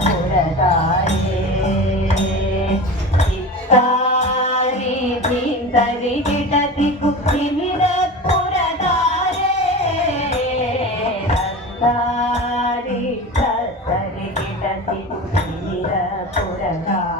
पुरदाये चित्तारि चिन्तरि विटति कुक्तिमिर पुरदाये रन्दारि सत्तरि विटति कुक्तिमिर पुरदाये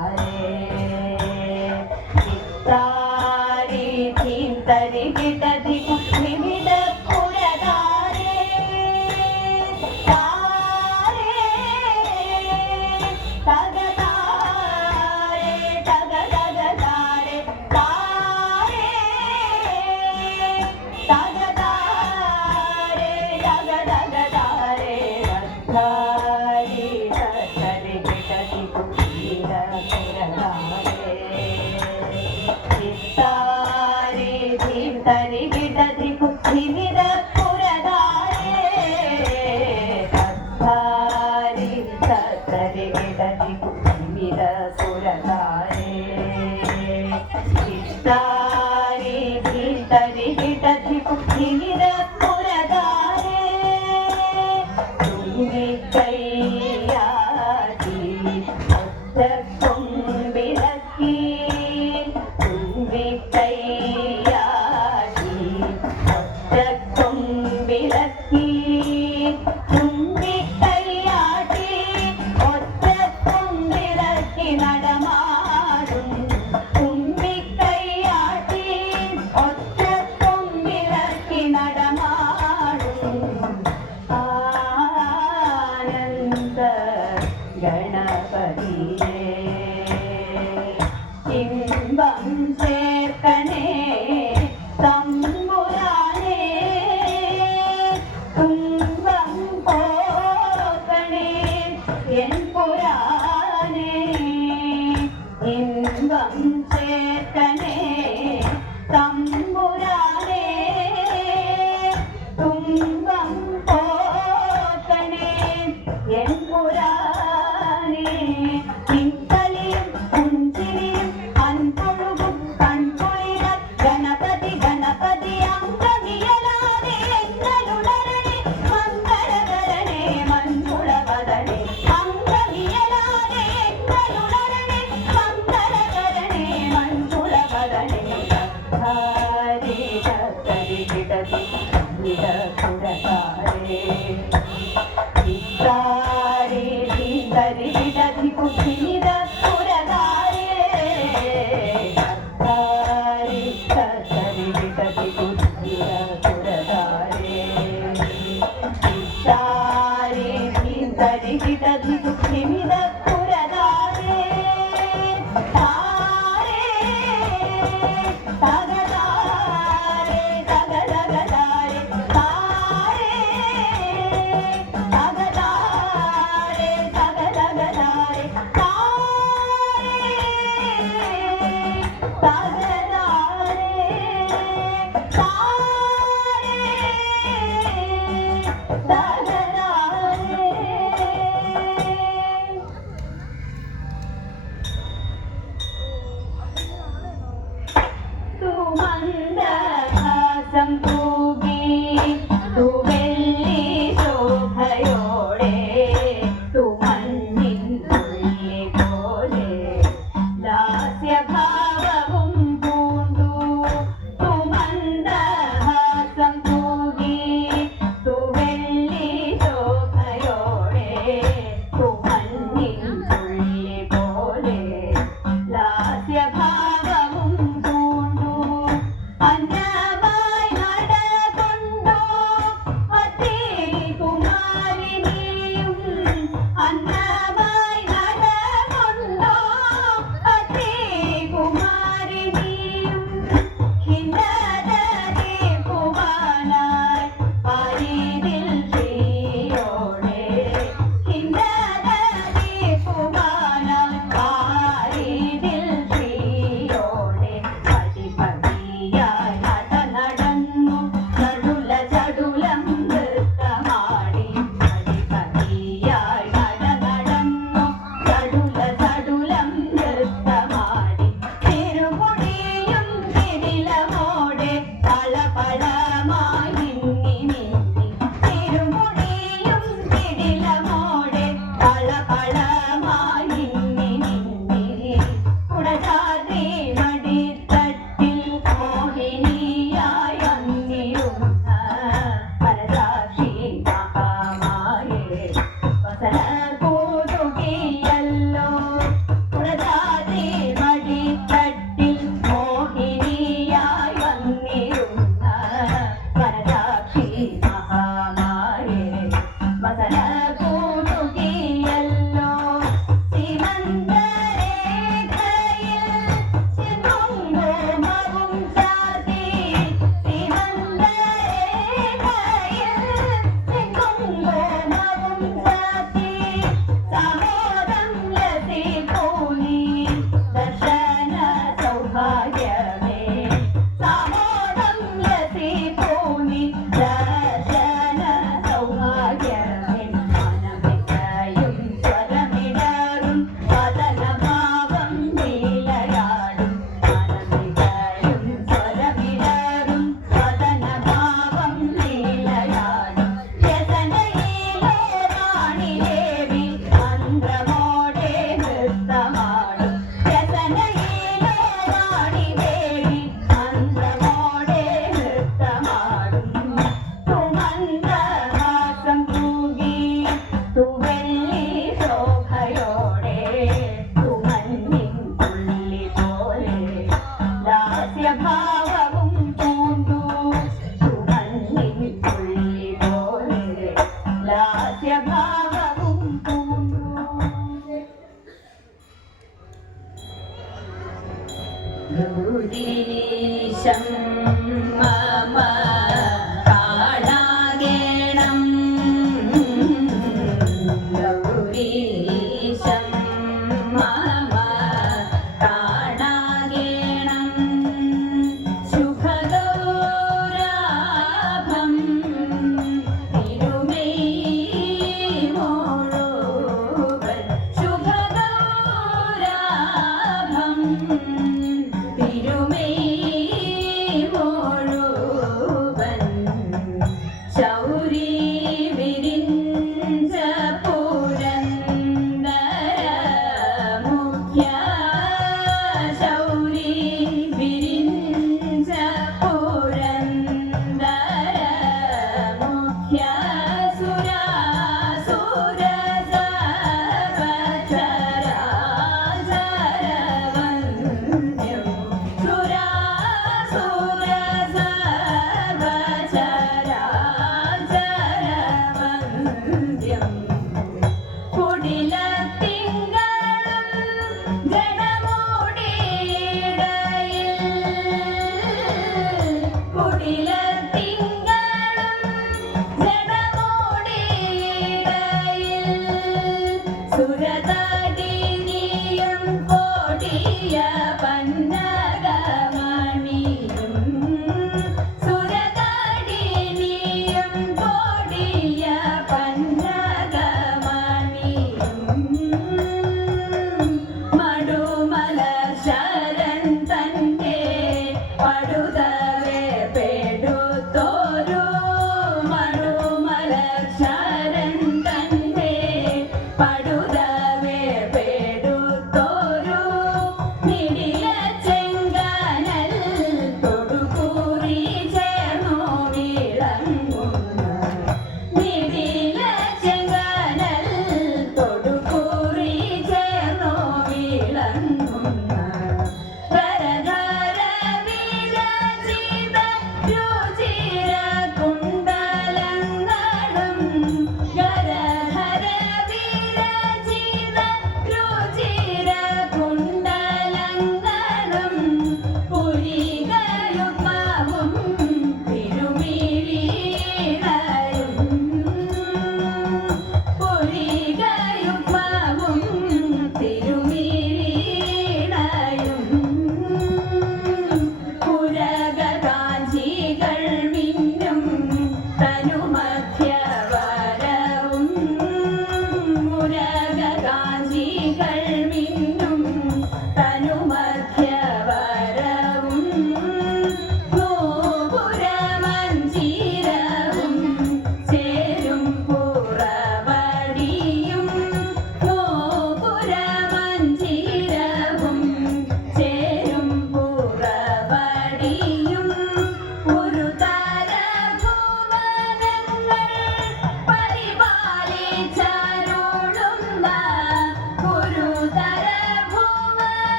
Baby, daddy, baby, that.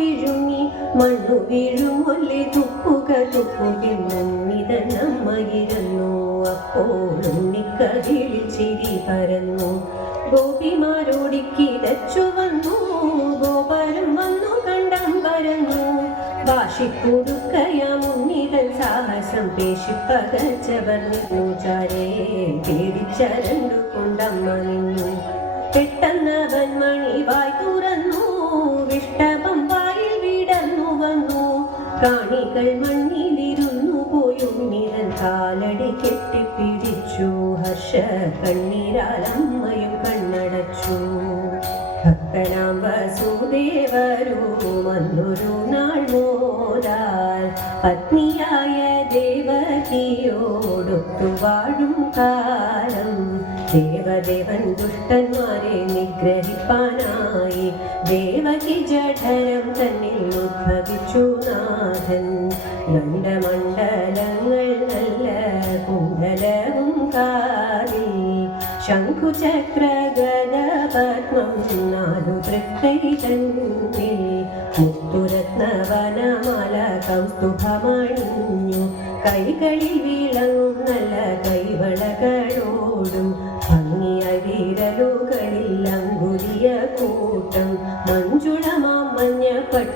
വിഴുങ്ങി മണ്ണു വീഴുമൊല്ലി തുപ്പുക തുപ്പുകി മുന്നിത നമ്മയിരുന്നു അപ്പോളുണ്ണിക്കതിൽ ചിരി പരന്നു. ഗോപിമാരോടിക്കിതച്ചു വന്നു. ഗോപരം വന്നു കണ്ടം പരന്നു. ഭാഷിക്കുടുക്കയ മുന്നികൾ സാഹസം പേശിപ്പകച്ചവർ നിന്നുചാരേ പേടിച്ചരണ്ടു കൊണ്ടമ്മ നിന്നു. പെട്ടെന്നവൻ മണി വായ്പ കാണികൾ മണ്ണിലിരുന്നു പോയുണ്ണിതൻ കാലടി കെട്ടിപ്പിടിച്ചു. ഹർഷ കണ്ണീരാൽ അമ്മയും കണ്ണടച്ചു. ഭക്തനാം വസുദേവരുമന്നൊരു നാൾ മോലാൽ. പത്നിയായ ദേവകിയോടൊത്തു വാഴും കാലം. ദേവദേവൻ ദുഷ്ടന്മാരെ നിഗ്രഹിപ്പാനായി ദേവകി ജഠരം തന്നിൽ ഉദ്ഭവിച്ചു നാഥൻ. ലണ്ടമണ്ഡലങ്ങൾ നല്ല കുണ്ടലവും കാലിൽ ശംഖുചക്ര ഗദപത്മം നാലു തൃക്കൈ മുത്തുരത്നവനമല കൗസ്തുഭമണിഞ്ഞു കൈകളിൽ വീളങ്ങും നല്ല കൈവളകളോടും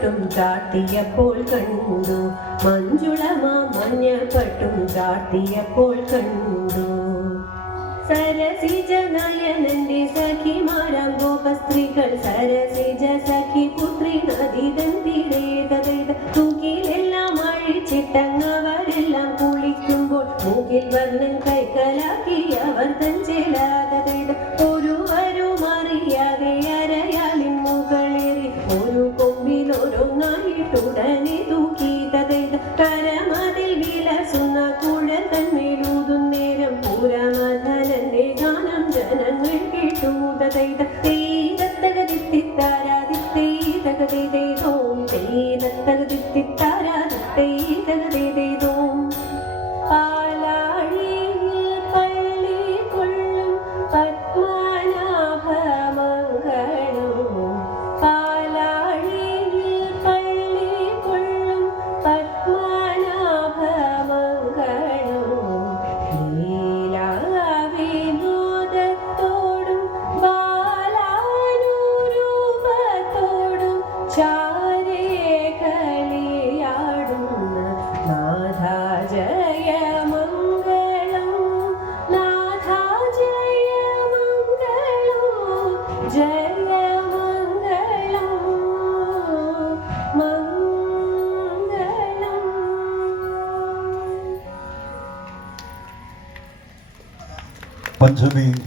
മഞ്ഞപ്പട്ടും ചാർത്തിയപ്പോൾ കണ്ടു. മഞ്ജുളമാം മഞ്ഞപ്പട്ടും ചാർത്തിയപ്പോൾ കണ്ടു. സരസിജ നയനന്റെ സഖിമാരാം ഗോപസ്ത്രീകൾ സരസിജ സഖി പുത്രി നദി തീരേതേത തൂക്കിലെല്ലാം അഴിച്ചിട്ടങ്ങവരെല്ലാം കുളിക്കുമ്പോൾ മൂക്കിൽ വർണം കൈക്കലാക്കി അവർ തൻ തേതകതിത്തിത്താരാതിത്തേതകതേതേതോം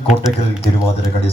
പഞ്ചമി കോട്ടക്കൽ തിരുവാതിര കളി